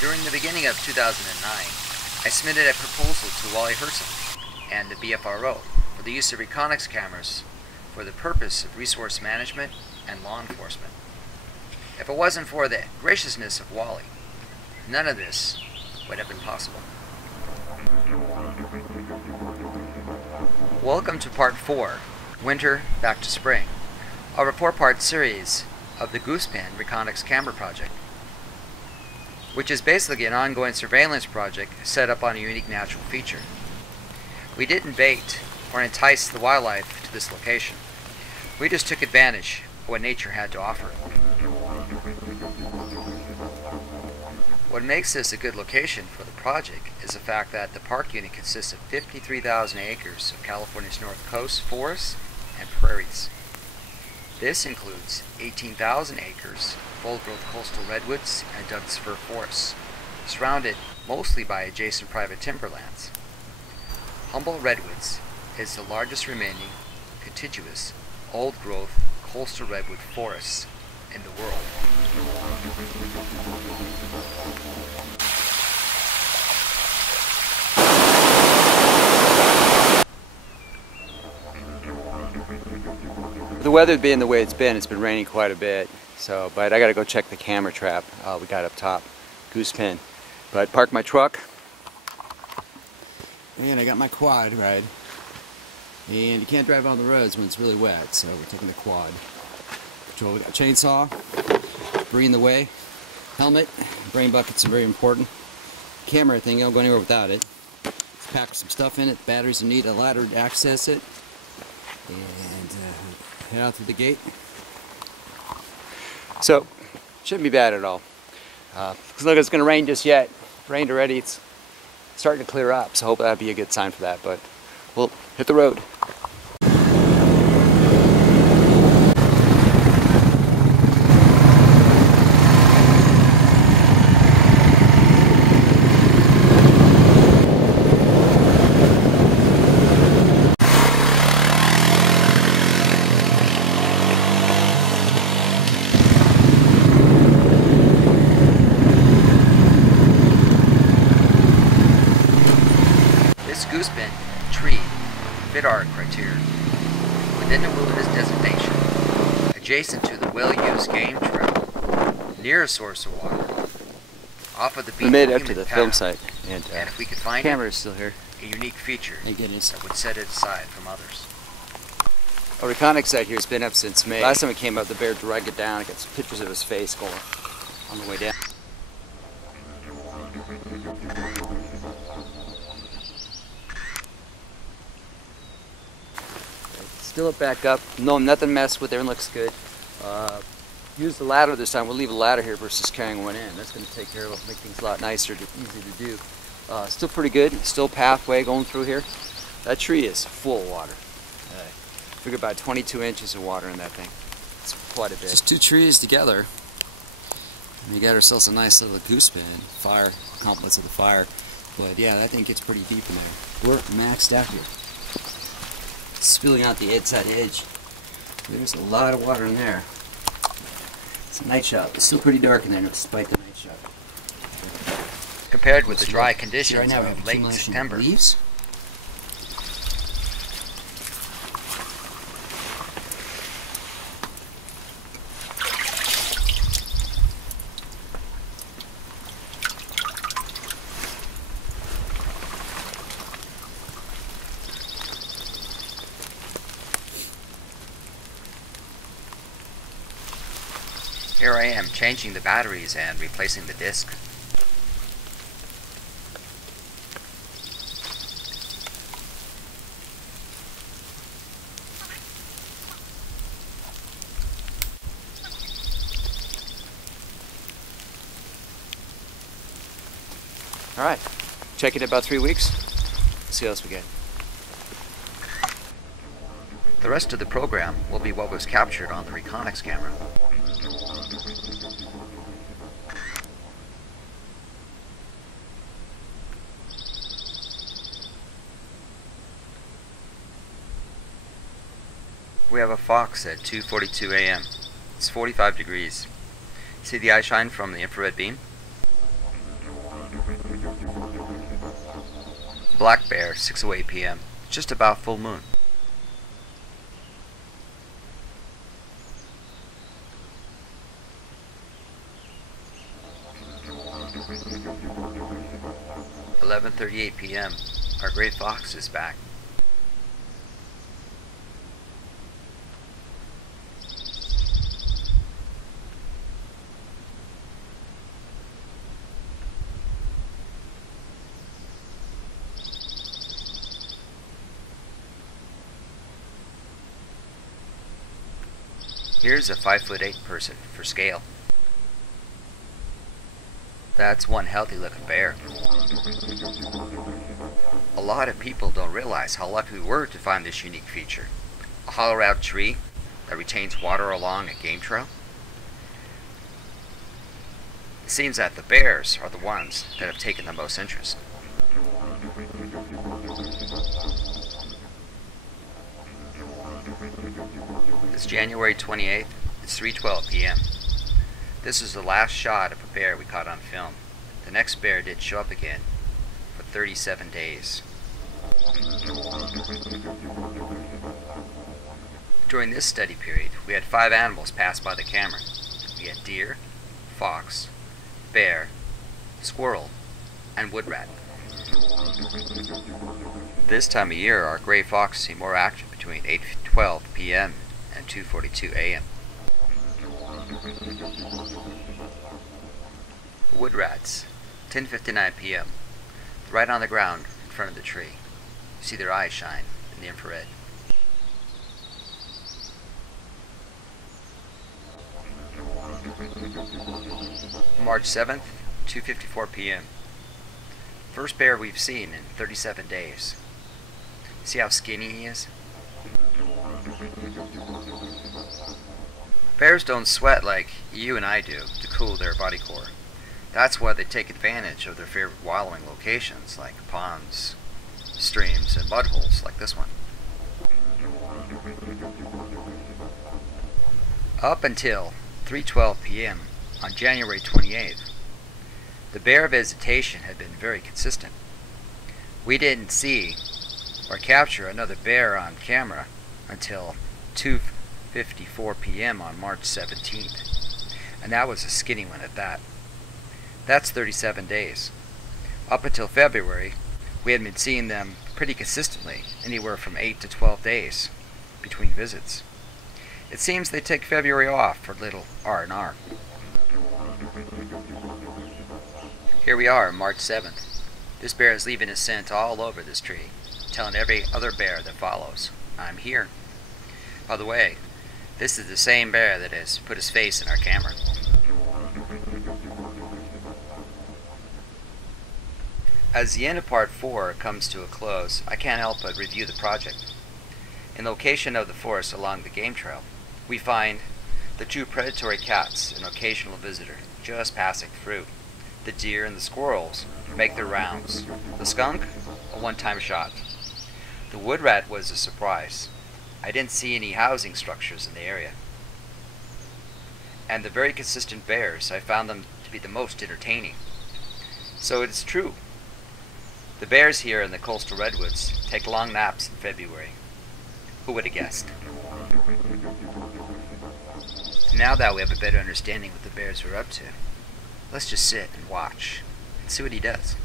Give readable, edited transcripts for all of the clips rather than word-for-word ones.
During the beginning of 2009, I submitted a proposal to Wally Herson and the BFRO for the use of Reconyx cameras for the purpose of resource management and law enforcement. If it wasn't for the graciousness of Wally, none of this would have been possible. Welcome to Part 4, Winter Back to Spring, of a 4-part series of the Goosepin Reconyx camera project, which is basically an ongoing surveillance project set up on a unique natural feature. We didn't bait or entice the wildlife to this location. We just took advantage of what nature had to offer. What makes this a good location for the project is the fact that the park unit consists of 53,000 acres of California's north coast forests and prairies. This includes 18,000 acres of full-growth coastal redwoods and Douglas fir forests, surrounded mostly by adjacent private timberlands. Humboldt Redwoods is the largest remaining contiguous old-growth coastal redwood forests in the world. The weather being the way it's been raining quite a bit, but I gotta go check the camera trap we got up top, Goosepin. But park my truck, and I got my quad ride. And you can't drive on the roads when it's really wet, so we're taking the quad. So we got a chainsaw, bringing the way, helmet, brain buckets are very important. Camera thing, you don't go anywhere without it. Let's pack some stuff in it, batteries will need a ladder to access it. And head out through the gate. So, shouldn't be bad at all. Looks like it's going to rain just yet. It rained already. It's starting to clear up, so I hope that'll be a good sign for that. But we'll hit the road. This goosepin tree fit our criteria. Within the wilderness designation, adjacent to the well-used game trail, near a source of water, off of the beach. We made it up to the film site, and if we could find the camera is still here. A unique feature that would set it aside from others. Our Reconyx site here has been up since May. Last time it came up, the bear dragged it down. I got some pictures of his face going on the way down. Still it back up. No, nothing messed with there. Looks good. Use the ladder this time. We'll leave a ladder here versus carrying one in. That's going to take care of it, make things a lot nicer, easy to do. Still pretty good. Still pathway going through here. That tree is full of water. Figure about 22 inches of water in that thing. It's quite a bit. Just two trees together. And we got ourselves a nice little goosepin. Fire, compliments of the fire. But yeah, that thing gets pretty deep in there. We're maxed out here. Spilling out the inside edge. There's a lot of water in there. It's a night shot. It's still pretty dark in there despite the night shot. Compared with the dry conditions right now, of late September, leaves. here I am changing the batteries and replacing the disc. Alright, check it in about 3 weeks. Let's see what else we get. The rest of the program will be what was captured on the Reconyx camera. We have a fox at 2:42 a.m. It's 45 degrees. See the eye shine from the infrared beam? Black bear, 6:08 p.m. Just about full moon. (11:38 p.m.) Our gray fox is back. Here's a 5'8" person for scale. That's one healthy looking bear. A lot of people don't realize how lucky we were to find this unique feature. A hollowed out tree that retains water along a game trail. It seems that the bears are the ones that have taken the most interest. It's January 28th, it's 3:12 p.m. This is the last shot of a bear we caught on film. The next bear did show up again for 37 days. During this study period, we had 5 animals pass by the camera. We had deer, fox, bear, squirrel, and wood rat. This time of year, our gray fox see more action between 8:12 p.m. and 2:42 a.m. Wood rats, 10:59 p.m. Right on the ground in front of the tree. You see their eyes shine in the infrared. March 7th, 2:54 p.m. First bear we've seen in 37 days. See how skinny he is? Bears don't sweat like you and I do to cool their body core. That's why they take advantage of their favorite wallowing locations like ponds, streams, and mud holes like this one. Up until 3:12 p.m. on January 28th, the bear visitation had been very consistent. We didn't see or capture another bear on camera until 2:54 p.m. on March 17th, and that was a skinny one at that. That's 37 days. Up until February, we had been seeing them pretty consistently, anywhere from 8 to 12 days between visits. It seems they take February off for little R&R. Here we are, March 7th. This bear is leaving his scent all over this tree, telling every other bear that follows, I'm here. By the way, this is the same bear that has put his face in our camera. As the end of part 4 comes to a close, I can't help but review the project. In the location of the forest along the game trail, we find the 2 predatory cats, an occasional visitor, just passing through. The deer and the squirrels make their rounds. The skunk, a one-time shot. The wood rat was a surprise. I didn't see any housing structures in the area. And the very consistent bears, I found them to be the most entertaining. So it's true. The bears here in the coastal redwoods take long naps in February. Who would have guessed? Now that we have a better understanding what the bears are up to, let's just sit and watch and see what he does.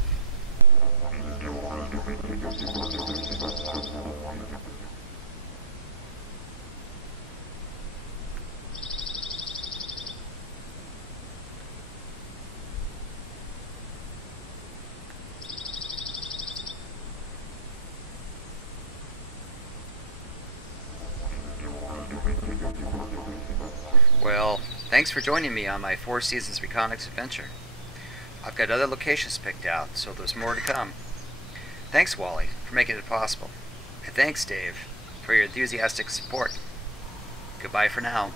Well, thanks for joining me on my 4 Seasons Reconyx adventure. I've got other locations picked out, so there's more to come. Thanks, Wally, for making it possible. And thanks, Dave, for your enthusiastic support. Goodbye for now.